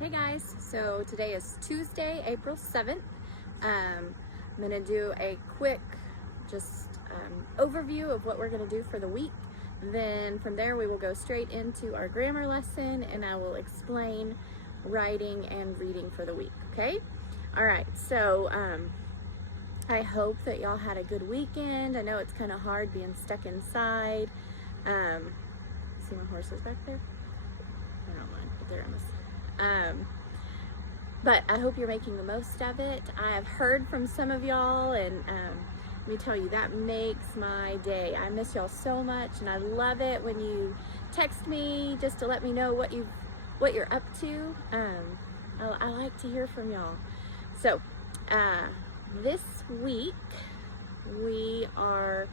Hey guys, so today is Tuesday, April 7th. I'm going to do a quick overview of what we're going to do for the week. Then from there we will go straight into our grammar lesson and I will explain writing and reading for the week, okay? Alright, so I hope that y'all had a good weekend. I know it's kind of hard being stuck inside. See my horses back there? I don't mind, but they're almost. But I hope you're making the most of it. I have heard from some of y'all, and let me tell you, that makes my day. I miss y'all so much, and I love it when you text me just to let me know what you're up to. I like to hear from y'all. So this week we are,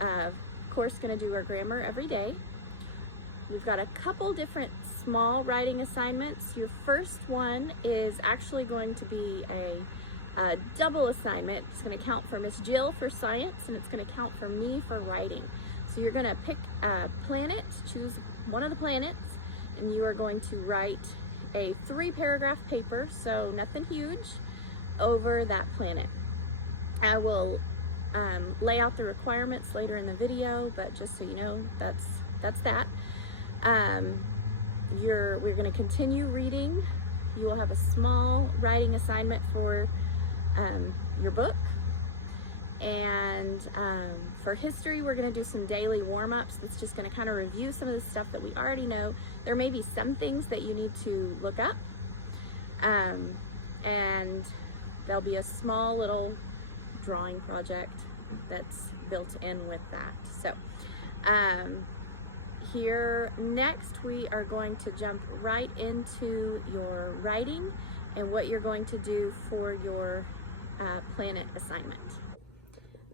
of course, going to do our grammar every day. We've got a couple different small writing assignments. Your first one is actually going to be a double assignment. It's going to count for Miss Jill for science, and it's going to count for me for writing. So you're going to pick a planet, choose one of the planets, and you are going to write a 3-paragraph paper, so nothing huge, over that planet. I will lay out the requirements later in the video, but just so you know, that's that. We're going to continue reading. You will have a small writing assignment for your book. And for history, we're going to do some daily warm-ups. That's just going to kind of review some of the stuff that we already know. There may be some things that you need to look up. And there'll be a small little drawing project that's built in with that. So, here next we are going to jump right into your writing and what you're going to do for your planet assignment.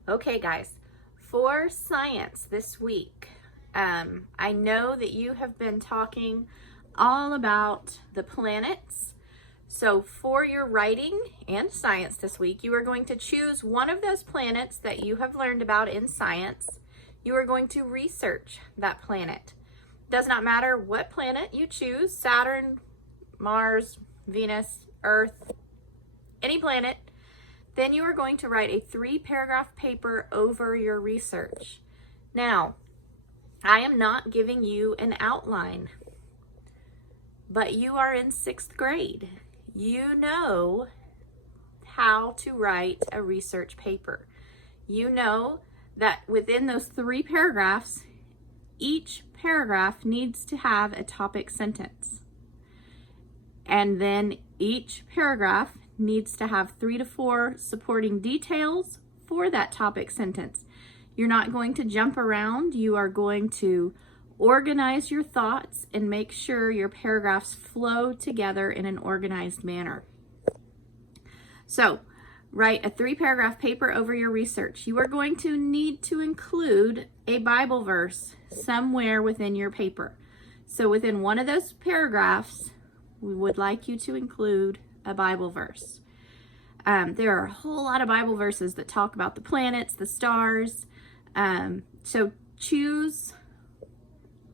Okay guys, for science this week, I know that you have been talking all about the planets. So for your writing and science this week, you are going to choose one of those planets that you have learned about in science. You are going to research that planet. Does not matter what planet you choose, Saturn, Mars, Venus, Earth, any planet. Then you are going to write a 3-paragraph paper over your research. Now, I am not giving you an outline, but you are in 6th grade. You know how to write a research paper. You know that within those 3 paragraphs, each paragraph needs to have a topic sentence. And then each paragraph needs to have 3 to 4 supporting details for that topic sentence. You're not going to jump around. You are going to organize your thoughts and make sure your paragraphs flow together in an organized manner. So, write a 3-paragraph paper over your research. You are going to need to include a Bible verse somewhere within your paper. So within one of those paragraphs, we would like you to include a Bible verse. There are a whole lot of Bible verses that talk about the planets, the stars. So choose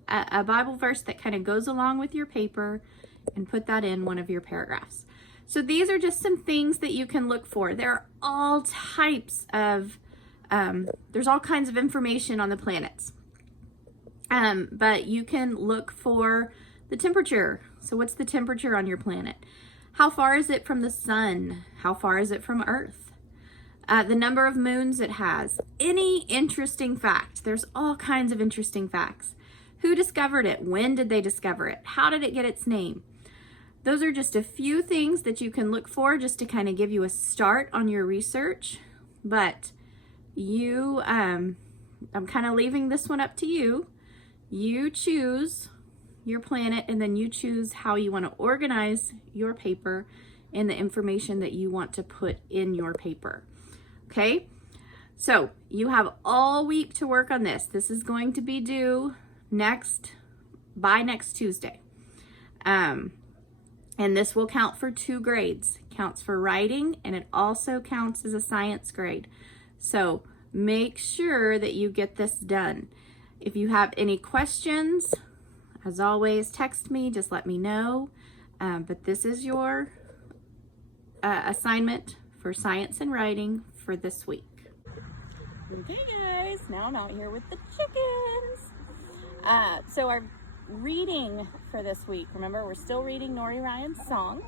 a Bible verse that kind of goes along with your paper and put that in one of your paragraphs. So these are just some things that you can look for. There are all types of, there's all kinds of information on the planets. But you can look for the temperature. So what's the temperature on your planet? How far is it from the sun? How far is it from Earth? The number of moons it has. Any interesting fact. There's all kinds of interesting facts. Who discovered it? When did they discover it? How did it get its name? Those are just a few things that you can look for just to kind of give you a start on your research. But you, I'm kind of leaving this one up to you. You choose your planet and then you choose how you want to organize your paper and the information that you want to put in your paper. Okay? So you have all week to work on this. This is going to be due by next Tuesday. And this will count for 2 grades. It counts for writing and it also counts as a science grade. So make sure that you get this done. If you have any questions, as always, text me, just let me know. But this is your assignment for science and writing for this week. Okay guys, now I'm out here with the chickens. So our reading for this week, remember we're still reading Nori Ryan's song.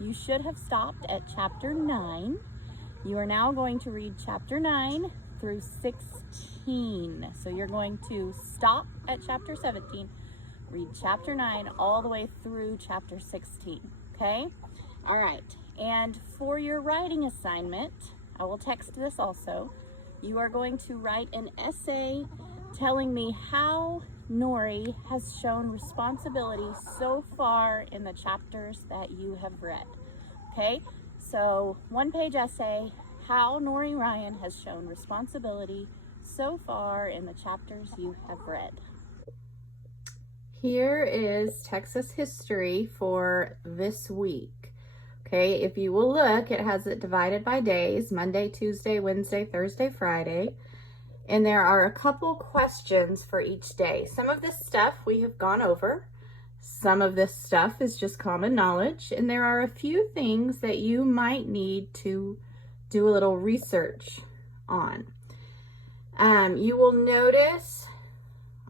You should have stopped at chapter 9. You are now going to read chapter 9 through 16. So you're going to stop at chapter 17, read chapter 9 all the way through chapter 16, okay? All right, and for your writing assignment, I will text this also. You are going to write an essay telling me how Nori has shown responsibility so far in the chapters that you have read. Okay, so 1-page essay, how Nori Ryan has shown responsibility so far in the chapters you have read. Here is Texas history for this week. Okay, if you will look, it has it divided by days, Monday, Tuesday, Wednesday, Thursday, Friday. And there are a couple questions for each day. Some of this stuff we have gone over. Some of this stuff is just common knowledge. And there are a few things that you might need to do a little research on. You will notice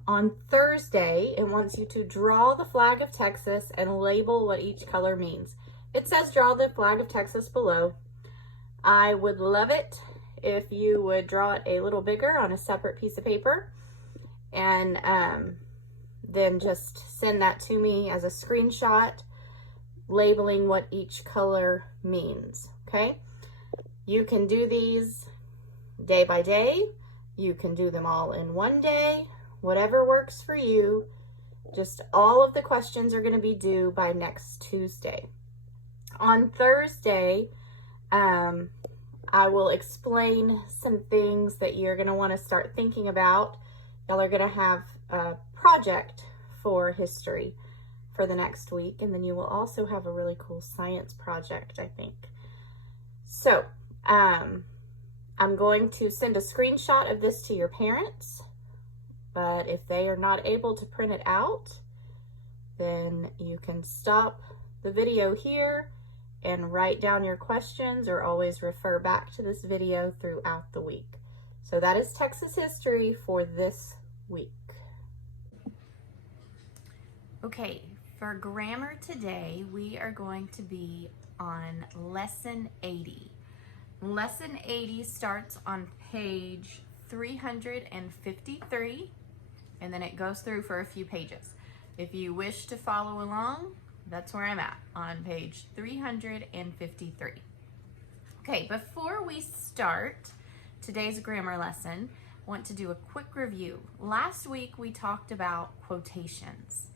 on Thursday, it wants you to draw the flag of Texas and label what each color means. It says draw the flag of Texas below. I would love it if you would draw it a little bigger on a separate piece of paper and then just send that to me as a screenshot labeling what each color means, okay? You can do these day by day. You can do them all in one day, whatever works for you. Just all of the questions are going to be due by next Tuesday. On Thursday, I will explain some things that you're going to want to start thinking about. Y'all are going to have a project for history for the next week, and then you will also have a really cool science project, I think. So, I'm going to send a screenshot of this to your parents, but if they are not able to print it out, then you can stop the video here and write down your questions, or always refer back to this video throughout the week. So that is Texas history for this week. Okay, for grammar today, we are going to be on lesson 80. Lesson 80 starts on page 353, and then it goes through for a few pages. If you wish to follow along, that's where I'm at, on page 353. Okay, before we start today's grammar lesson, I want to do a quick review. Last week we talked about quotations.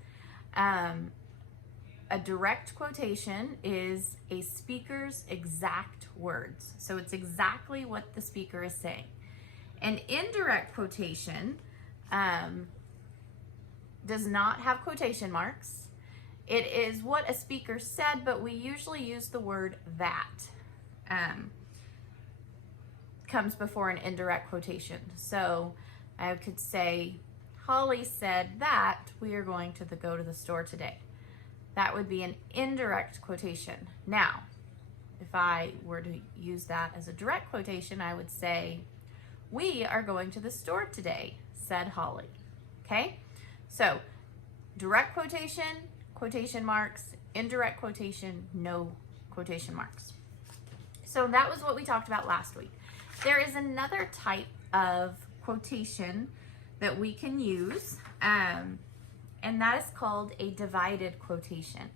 A direct quotation is a speaker's exact words. So it's exactly what the speaker is saying. An indirect quotation does not have quotation marks. It is what a speaker said, but we usually use the word that. Comes before an indirect quotation. So I could say, Holly said that we are going to go to the store today. That would be an indirect quotation. Now, if I were to use that as a direct quotation, I would say, we are going to the store today, said Holly. Okay? So, direct quotation, quotation marks, indirect quotation, no quotation marks. So that was what we talked about last week. There is another type of quotation that we can use, and that is called a divided quotation.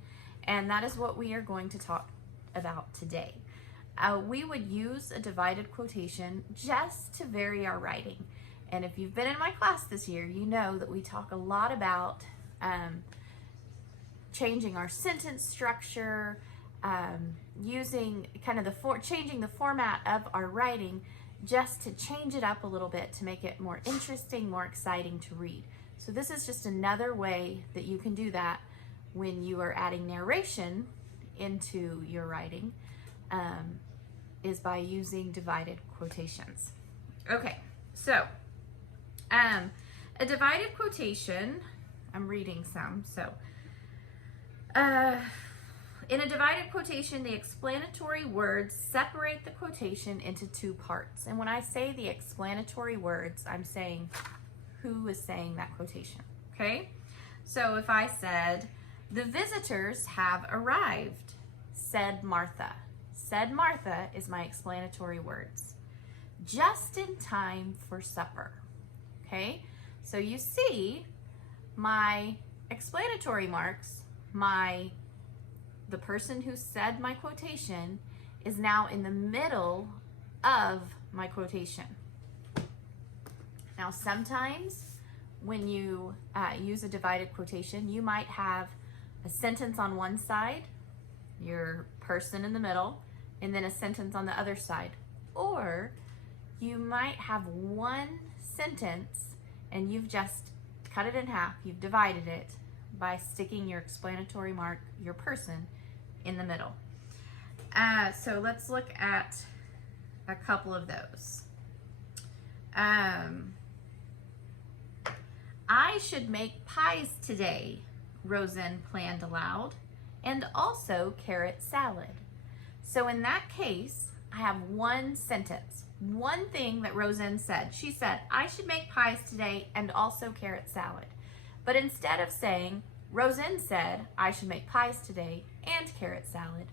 And that is what we are going to talk about today. We would use a divided quotation just to vary our writing. And if you've been in my class this year, you know that we talk a lot about changing our sentence structure, using kind of changing the format of our writing just to change it up a little bit to make it more interesting, more exciting to read. So this is just another way that you can do that when you are adding narration into your writing, is by using divided quotations. Okay, so a divided quotation, I'm reading some, so In a divided quotation, the explanatory words separate the quotation into two parts. And when I say the explanatory words, I'm saying who is saying that quotation, okay? So if I said, the visitors have arrived, said Martha. Said Martha is my explanatory words. Just in time for supper, okay? So you see my explanatory marks, the person who said my quotation is now in the middle of my quotation. Now sometimes when you use a divided quotation, you might have a sentence on one side, your person in the middle, and then a sentence on the other side. Or you might have one sentence and you've just cut it in half, you've divided it by sticking your explanatory mark, your person, in the middle. So let's look at a couple of those. I should make pies today, Roseanne planned aloud, and also carrot salad. So in that case, I have one sentence, one thing that Roseanne said. She said, I should make pies today and also carrot salad. But instead of saying, Roseanne said, I should make pies today and carrot salad,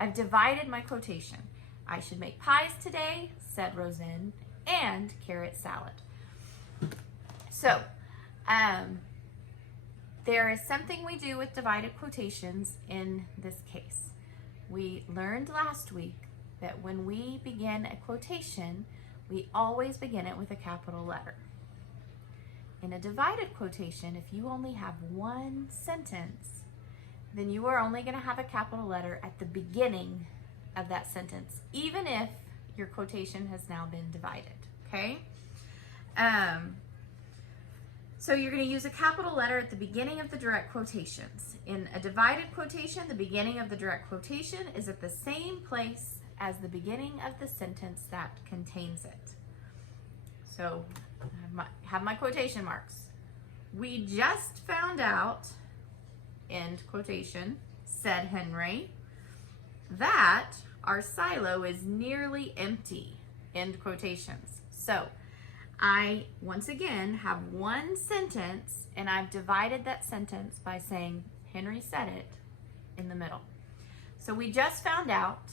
I've divided my quotation. I should make pies today, said Roseanne, and carrot salad. So, there is something we do with divided quotations in this case. We learned last week that when we begin a quotation, we always begin it with a capital letter. In a divided quotation, if you only have one sentence, then you are only going to have a capital letter at the beginning of that sentence, even if your quotation has now been divided, okay? So you're going to use a capital letter at the beginning of the direct quotations. In a divided quotation, the beginning of the direct quotation is at the same place as the beginning of the sentence that contains it. So I have my quotation marks. We just found out, end quotation, said Henry, that our silo is nearly empty, end quotations. So I, once again, have one sentence and I've divided that sentence by saying Henry said it in the middle. So we just found out,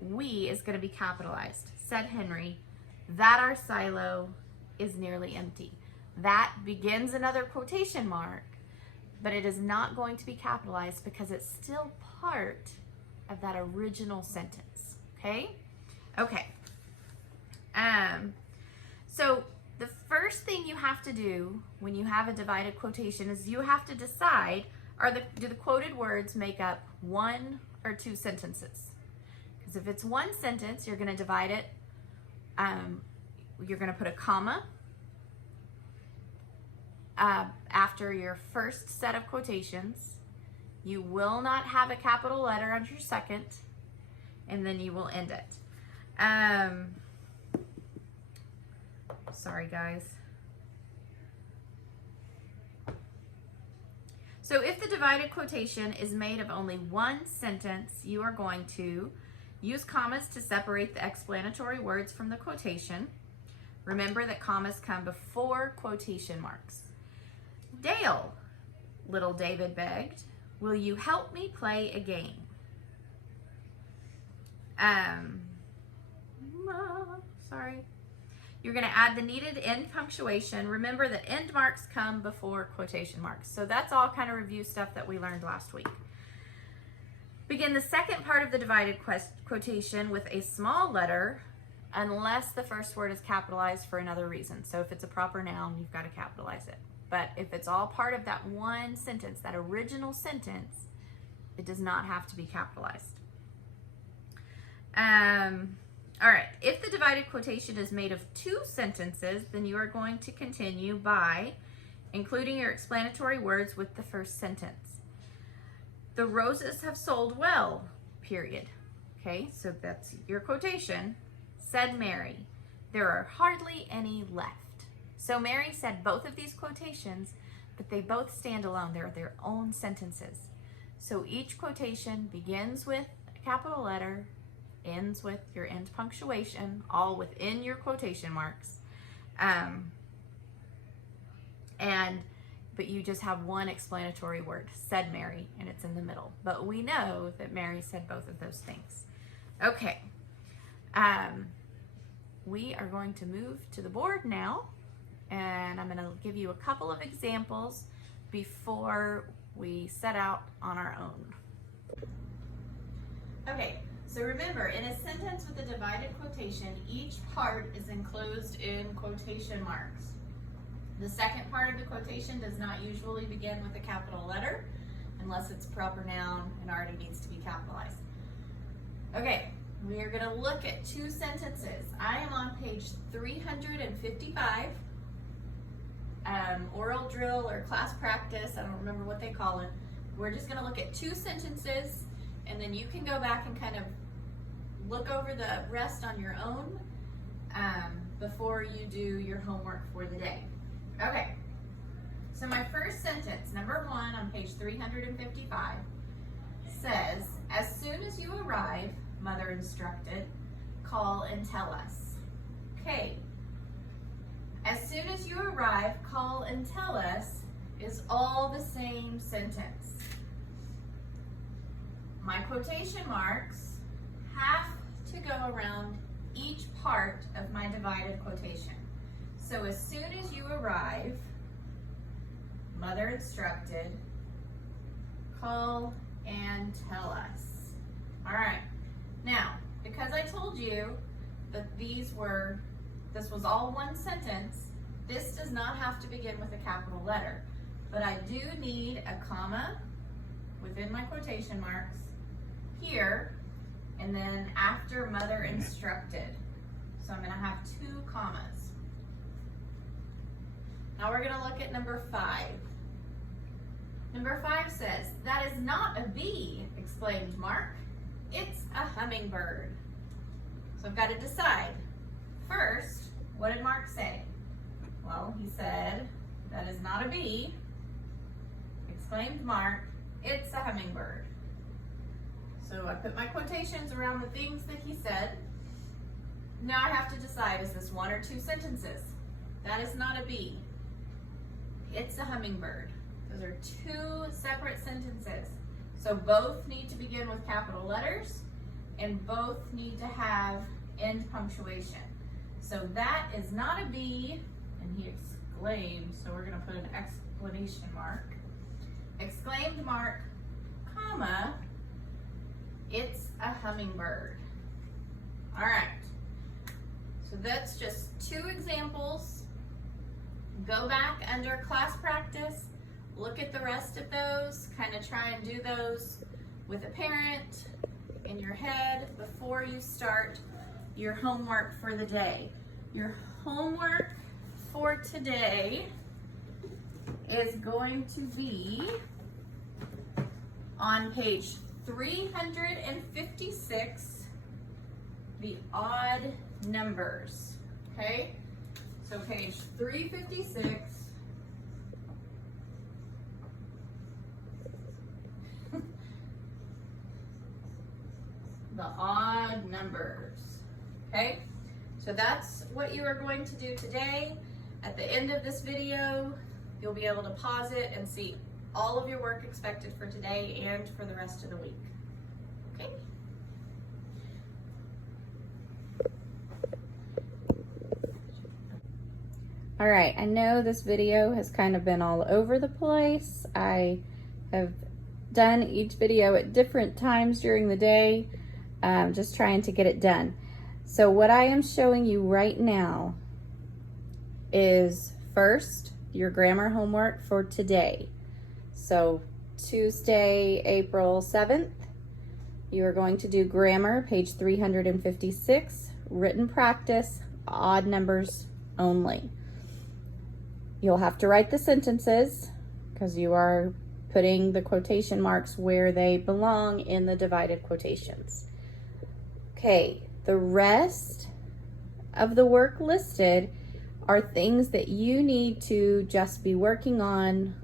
we is going to be capitalized, said Henry, that our silo is nearly empty. That begins another quotation mark, but it is not going to be capitalized because it's still part of that original sentence, okay? Okay. So the first thing you have to do when you have a divided quotation is you have to decide, do the quoted words make up one or two sentences? Because if it's one sentence, you're going to divide it, you're going to put a comma after your first set of quotations. You will not have a capital letter on your second, and then you will end it. Sorry, guys. So if the divided quotation is made of only one sentence, you are going to use commas to separate the explanatory words from the quotation. Remember that commas come before quotation marks. Dale, little David begged, will you help me play a game? Sorry. You're going to add the needed end punctuation. Remember that end marks come before quotation marks. So that's all kind of review stuff that we learned last week. Begin the second part of the divided quotation with a small letter unless the first word is capitalized for another reason. So if it's a proper noun, you've got to capitalize it. But if it's all part of that one sentence, that original sentence, it does not have to be capitalized. All right, if the divided quotation is made of two sentences, then you are going to continue by including your explanatory words with the first sentence. The roses have sold well, period. Okay, so that's your quotation. Said Mary, there are hardly any left. So Mary said both of these quotations, but they both stand alone. They're their own sentences. So each quotation begins with a capital letter, ends with your end punctuation, all within your quotation marks. But you just have one explanatory word, said Mary, and it's in the middle. But we know that Mary said both of those things. Okay. We are going to move to the board now, and I'm going to give you a couple of examples before we set out on our own. Okay, so remember, in a sentence with a divided quotation, each part is enclosed in quotation marks. The second part of the quotation does not usually begin with a capital letter unless it's a proper noun and already needs to be capitalized. Okay, we are going to look at two sentences. I am on page 355, oral drill or class practice, I don't remember what they call it. We're just going to look at two sentences, and then you can go back and kind of look over the rest on your own before you do your homework for the day. Okay, so my first sentence, number 1 on page 355, says, as soon as you arrive, Mother instructed, call and tell us. Okay, as soon as you arrive, call and tell us is all the same sentence. My quotation marks have to go around each part of my divided quotation. So as soon as you arrive, Mother instructed, call and tell us. All right, now, because I told you that this was all one sentence, this does not have to begin with a capital letter, but I do need a comma within my quotation marks here, and then after Mother instructed. So I'm gonna have 2 commas. Now we're going to look at number 5. Number 5 says, that is not a bee, exclaimed Mark. It's a hummingbird. So I've got to decide. First, what did Mark say? Well, he said, that is not a bee, exclaimed Mark. It's a hummingbird. So I put my quotations around the things that he said. Now I have to decide, is this 1 or 2 sentences? That is not a bee. It's a hummingbird. Those are 2 separate sentences. So both need to begin with capital letters and both need to have end punctuation. So that is not a bee, and he exclaimed, so we're going to put an exclamation mark. Exclaimed Mark, comma, it's a hummingbird. All right. So that's just 2 examples. Go back under class practice, look at the rest of those, kind of try and do those with a parent in your head before you start your homework for the day. Your homework for today is going to be on page 356, the odd numbers, okay? So page 356, the odd numbers, okay? So that's what you are going to do today. At the end of this video, you'll be able to pause it and see all of your work expected for today and for the rest of the week, okay? All right, I know this video has kind of been all over the place. I have done each video at different times during the day, just trying to get it done. So what I am showing you right now is first your grammar homework for today. So Tuesday, April 7th, you are going to do grammar, page 356, written practice, odd numbers only. You'll have to write the sentences because you are putting the quotation marks where they belong in the divided quotations. Okay, the rest of the work listed are things that you need to just be working on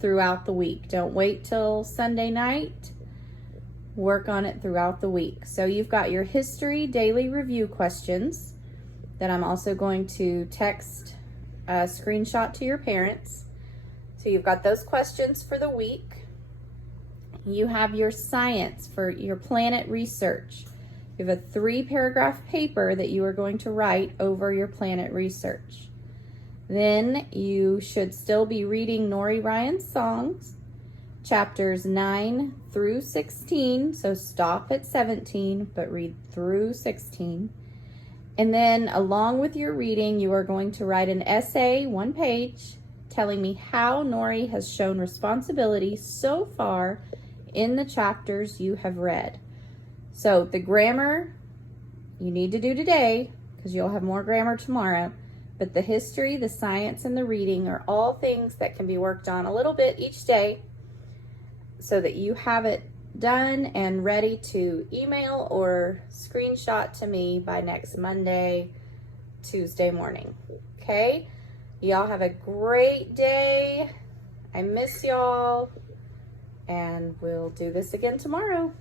throughout the week. Don't wait till Sunday night. Work on it throughout the week. So you've got your history daily review questions that I'm also going to text a screenshot to your parents. So you've got those questions for the week. You have your science for your planet research. You have a 3-paragraph paper that you are going to write over your planet research. Then you should still be reading Nori Ryan's songs, chapters 9 through 16. So stop at 17, but read through 16. And then along with your reading, you are going to write an essay, 1 page, telling me how Nori has shown responsibility so far in the chapters you have read. So the grammar you need to do today, because you'll have more grammar tomorrow. But the history, the science, and the reading are all things that can be worked on a little bit each day so that you have it done and ready to email or screenshot to me by next Monday, Tuesday morning. Okay? Y'all have a great day. I miss y'all. And we'll do this again tomorrow.